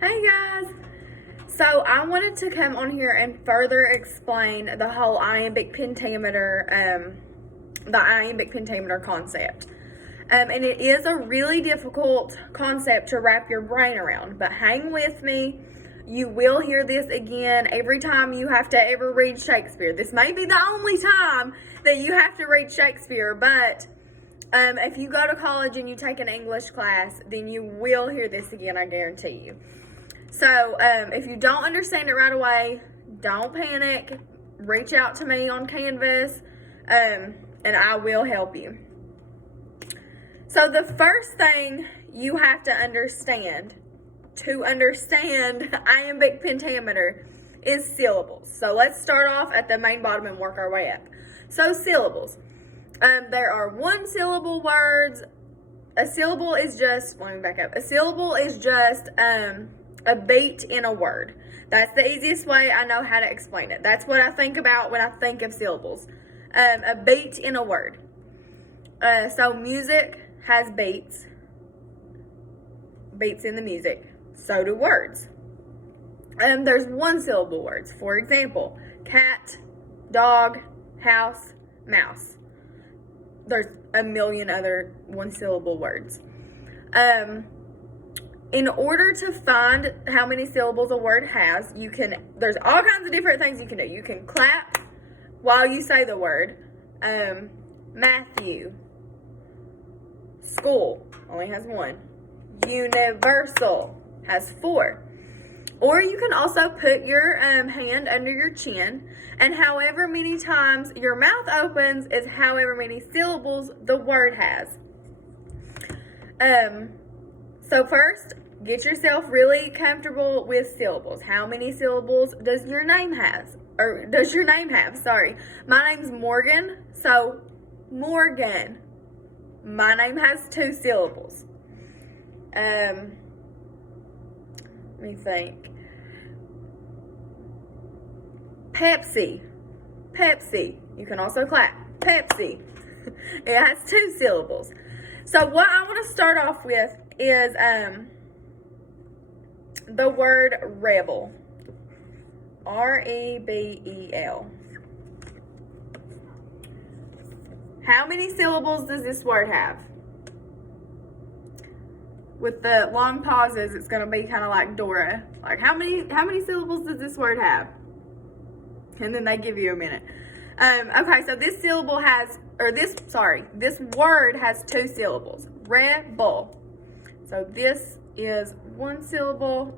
Hey guys! So I wanted to come on here and further explain the whole iambic pentameter, the iambic pentameter concept. And it is a really difficult concept to wrap your brain around, but hang with me. You will hear this again every time you have to ever read Shakespeare. This may be the only time that you have to read Shakespeare, but if you go to college and you take an English class, then you will hear this again, I guarantee you. So, if you don't understand it right away, don't panic. Reach out to me on Canvas, and I will help you. So, the first thing you have to understand iambic pentameter is syllables. So, let's start off at the main bottom and work our way up. So, syllables. There are one-syllable words. A syllable is just, let me back up. A syllable is just, a beat in a word. That's the easiest way I know how to explain it. That's what I think about when I think of syllables. A beat in a word. So music has beats. Beats in the music. So do words. There's one syllable words. For example, cat, dog, house, mouse. There's a million other one syllable words. In order to find how many syllables a word has, there's all kinds of different things you can do. You can clap while you say the word. Matthew. School only has one. Universal has 4. Or you can also put your hand under your chin, and however many times your mouth opens is however many syllables the word has. So first, get yourself really comfortable with syllables. How many syllables does your name have? Sorry. My name's Morgan, so Morgan. My name has 2 syllables. Let me think. Pepsi. Pepsi. You can also clap. Pepsi. It has 2 syllables. So what I want to start off with is the word rebel. R-E-B-E-L. How many syllables does this word have? With the long pauses, it's going to be kind of like Dora. Like, how many syllables does this word have? And then they give you a minute. Okay, so this word has 2 syllables. Rebel. So this is 1 syllable.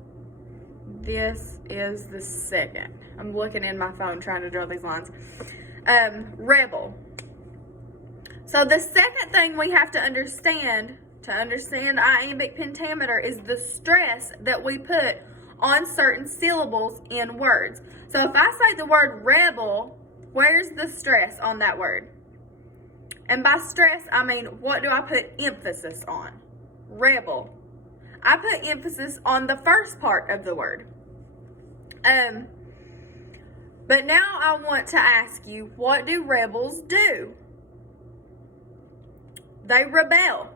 This is the second. I'm looking in my phone trying to draw these lines. Rebel. So the second thing we have to understand iambic pentameter is the stress that we put on certain syllables in words. So if I say the word rebel, where's the stress on that word? And by stress, I mean, what do I put emphasis on? Rebel. I put emphasis on the first part of the word. But now I want to ask you, what do rebels do? They rebel.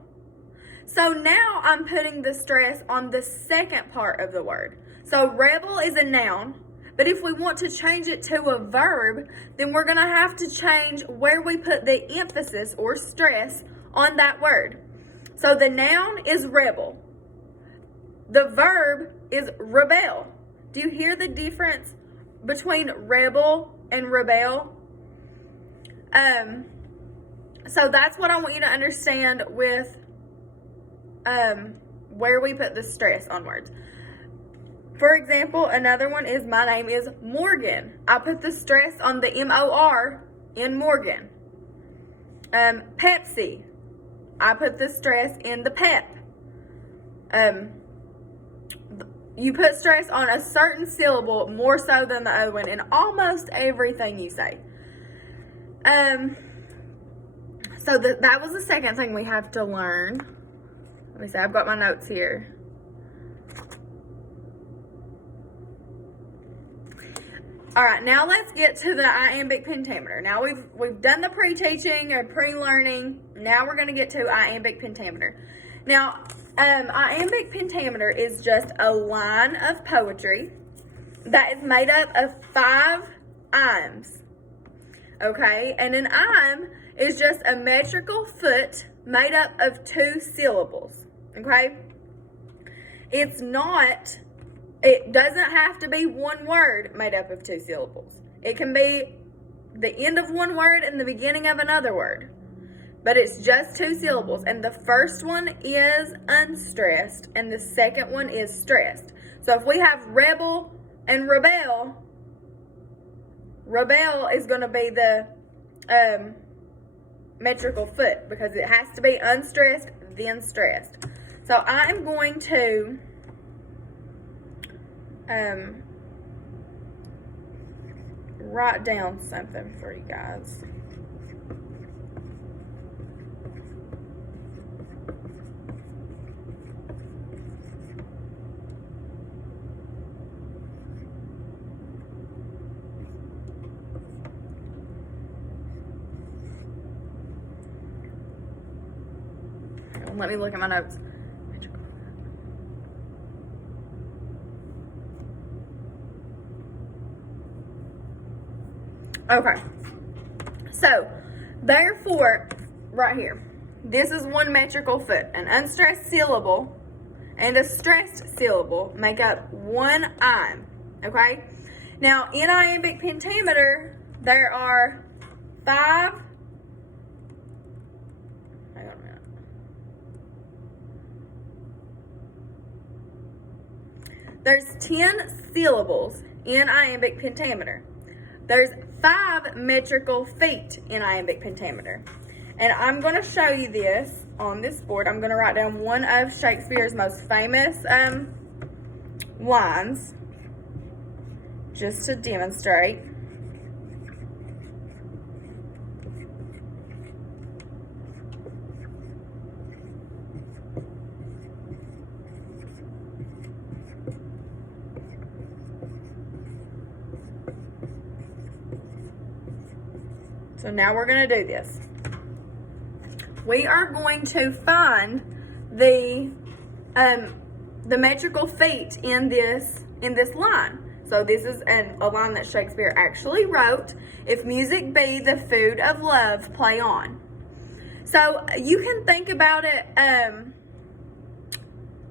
So now I'm putting the stress on the second part of the word. So rebel is a noun, but if we want to change it to a verb, then we're going to have to change where we put the emphasis or stress on that word. So the noun is rebel. The verb is rebel. Do you hear the difference between rebel and rebel? So that's what I want you to understand with where we put the stress on words. For example, another one is my name is Morgan. I put the stress on the M-O-R in Morgan. Pepsi. I put the stress in the pep. You put stress on a certain syllable more so than the other one in almost everything you say. So that was the second thing we have to learn. Let me see, I've got my notes here. All right, now let's get to the iambic pentameter. Now we've done the pre-teaching or pre-learning. Now we're going to get to iambic pentameter. Now, Iambic pentameter is just a line of poetry that is made up of 5 iambs. Okay, and an iamb is just a metrical foot made up of 2 syllables. Okay, it doesn't have to be one word made up of 2 syllables. It can be the end of one word and the beginning of another word. But it's just 2 syllables. And the first one is unstressed and the second one is stressed. So if we have rebel and rebel, rebel is going to be the metrical foot because it has to be unstressed, then stressed. So I am going to write down something for you guys. Let me look at my notes. Okay. So, therefore, right here, this is one metrical foot. An unstressed syllable and a stressed syllable make up one iamb. Okay? Now, in iambic pentameter, there are 5. Hang on a minute. There's 10 syllables in iambic pentameter. There's 5 metrical feet in iambic pentameter. And I'm going to show you this on this board. I'm going to write down one of Shakespeare's most famous lines just to demonstrate. So now we're going to do this. We are going to find the metrical feet in this line. So this is a line that Shakespeare actually wrote. If music be the food of love, play on. So you can think about it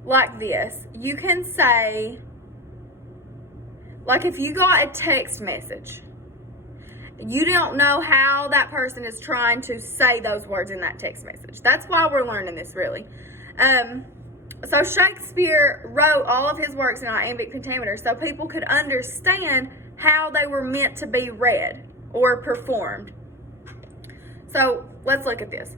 like this. You can say, like if you got a text message, you don't know how that person is trying to say those words in that text message. That's why we're learning this, really. So Shakespeare wrote all of his works in iambic pentameter so people could understand how they were meant to be read or performed. So let's look at this.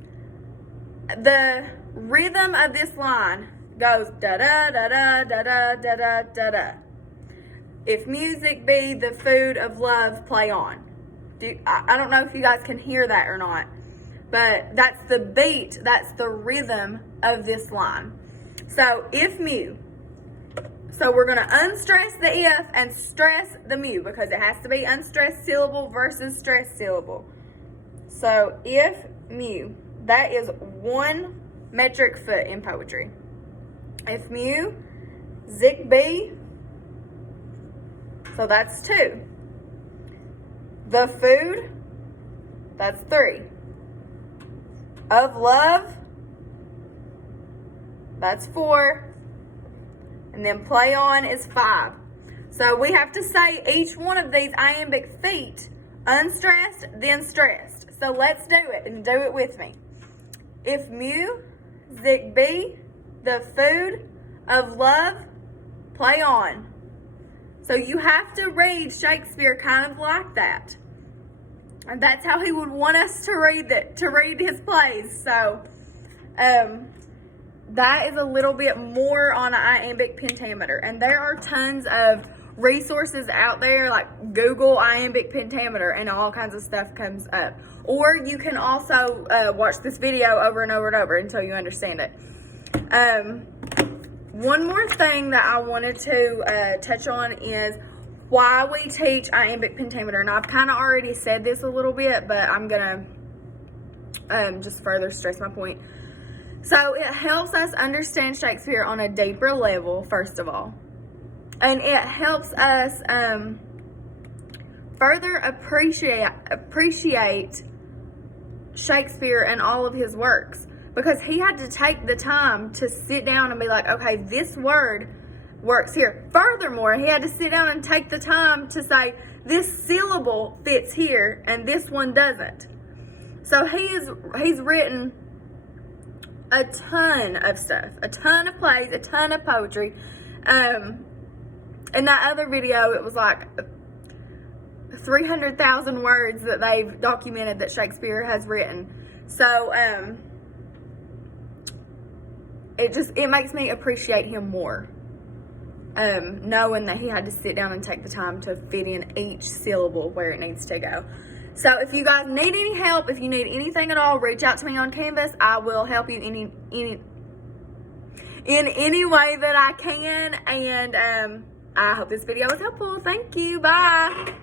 The rhythm of this line goes da-da, da-da, da-da, da-da, da-da. If music be the food of love, play on. I don't know if you guys can hear that or not, but that's the beat, that's the rhythm of this line. So, if mu. So, we're going to unstress the if and stress the mu because it has to be unstressed syllable versus stressed syllable. So, if mu, that is 1 metric foot in poetry. If mu, zic be, so that's 2. The food, that's 3. Of love, that's 4. And then play on is 5. So we have to say each one of these iambic feet, unstressed, then stressed. So let's do it and do it with me. If mu, zic be, the food of love, play on. So you have to read Shakespeare kind of like that. And that's how he would want us to read his plays. So that is a little bit more on an iambic pentameter. And there are tons of resources out there, like Google iambic pentameter, and all kinds of stuff comes up. Or you can also watch this video over and over and over until you understand it. One more thing that I wanted to touch on is why we teach iambic pentameter. And I've kind of already said this a little bit, but I'm going to just further stress my point. So it helps us understand Shakespeare on a deeper level, first of all. And it helps us further appreciate Shakespeare and all of his works. Because he had to take the time to sit down and be like, okay, this word works here. Furthermore, he had to sit down and take the time to say, this syllable fits here and this one doesn't. So he's written a ton of stuff, a ton of plays, a ton of poetry. In that other video, it was like 300,000 words that they've documented that Shakespeare has written. So it makes me appreciate him more, knowing that he had to sit down and take the time to fit in each syllable where it needs to go. So if you guys need any help, if you need anything at all, reach out to me on Canvas. I will help you in any way that I can. And I hope this video was helpful. Thank you. Bye.